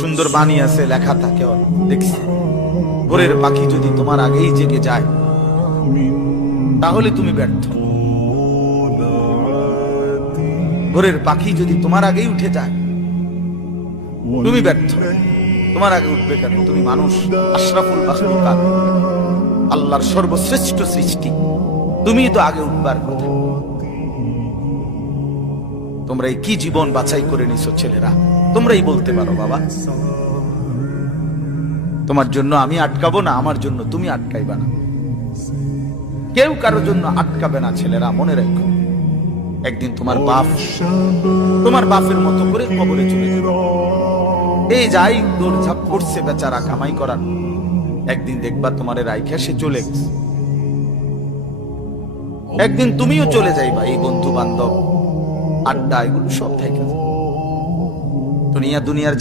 সুন্দর বাণী আছে, লেখা থাকে, দেখছি ভোরের পাখি যদি তোমার আগেই জেগে যায় তাহলে তুমি ব্যর্থ। ভোরের পাখি যদি তোমার আগেই উঠে যায় তুমি ব্যর্থ। তোমার আগে উঠবে কেন? তুমি মানুষ, আশরাফুল মাখলুকাত, আল্লাহর সর্বশ্রেষ্ঠ সৃষ্টি, তুমি তো আগে উঠবার কথা। তোমরা এই কি জীবন বাছাই করে নিছো ছেলেরা? তোমরাই বলতে পারো বাবা। তোমার জন্য আমি আটকাবো না, আমার জন্য তুমি আটকাইবা না। কেউ কারোর জন্য আটকাবে না ছেলেরা, মনে রাখো। একদিন তোমার বাপের মতো করে কবরে চলে যাবে। এই যাই দৌড়ঝাঁপ করছে বেচারা কামাই করার, একদিন দেখবা তোমার রাইখা সে চলে গেছে। একদিন তুমিও চলে যাইবা। এই বন্ধু বান্ধব, আড্ডা, এগুলো সব থেকে দুনিয়ার